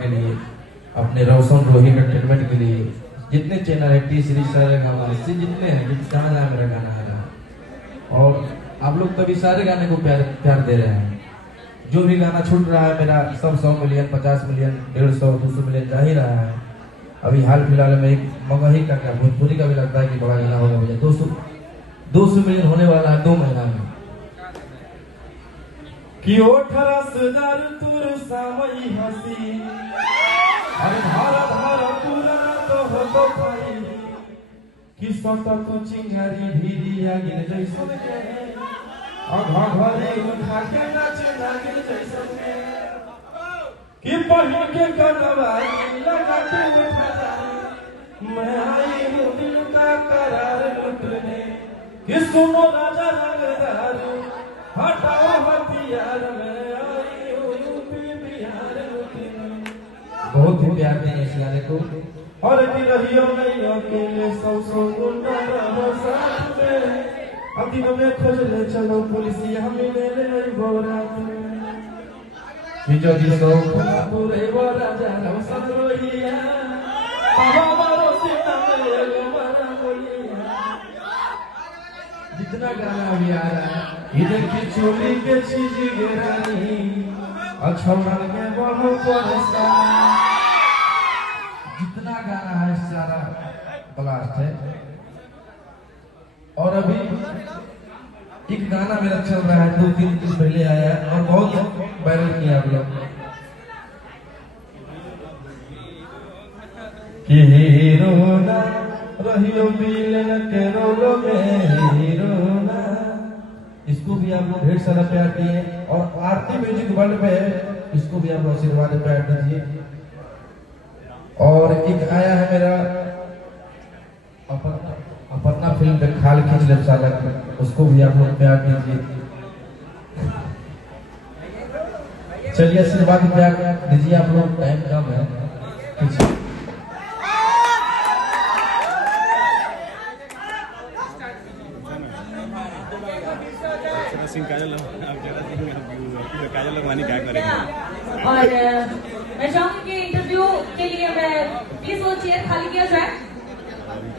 के लिए, अपने रोशन रोही एंटरटेनमेंट के लिए, जितने चैनल है टी सीरीज सारे गाना जितने हैं, जितना मेरा गाना है ना। और आप लोग कभी सारे गाने को प्यार दे रहे हैं। जो भी गाना छूट रहा है मेरा सब 100 मिलियन 50 मिलियन 150 200 मिलियन जा ही रहा है। अभी हाल फिलहाल में एक मगही का क्या भोजपुरी का भी लगता है कि बड़ा गाना होगा मुझे 200 मिलियन होने वाला है 2 महीना में। कि ओठरसदार तुर सामई हसी अरे धारा धारा तुरा तो हो तो भाई कि सता तू चिंगारी भीरिया गिन जैसन के अघा घरे उठा के नाचे नागिन जैसन के कि पहिन के कनवाई लगा के उठा जाई मैं आई हूँ दिल का करार लुटने कि सुनो राजा रंगदार हटाओ हथियार में आई हूँ यूपी बिहार लुटने। बहुत ही प्यार दें इस गाने को। और रहियो नहीं अकेले सौ गुंडा रहो साथ में दिन में खोज ले चलो पुलिसिया मिले ले बोरात में विजय जी सो पूरे बोरा जानो सरोइया बाबा मारो सीता ले मारा बोलिया। जितना गाना भी आ रहा है इधर की चोली के चीज गिरानी अच्छा मन के बहु परेशान। जितना गाना है सारा ब्लास्ट है। और अभी एक गाना मेरा चल रहा है 2-3 दिन पहले आया और बहुत वायरल किया आप लोग कि हीरोना रहियो बिलन के रोलो में हीरोना। इसको भी आप लोग ढेर सारा प्यार दिए और आरती म्यूजिक वर्ल्ड पे इसको भी आप आशीर्वाद प्यार दीजिए। और एक आया है मेरा अपना फिल्म पे खाल खींच ले चालक, उसको भी आप लोग प्यार दीजिए। चलिए आशीर्वाद प्यार दीजिए आप लोग, टाइम कम है। और मैं चाहूंगी कि इंटरव्यू के लिए मैं प्लीज वो चेयर खाली किया जाए।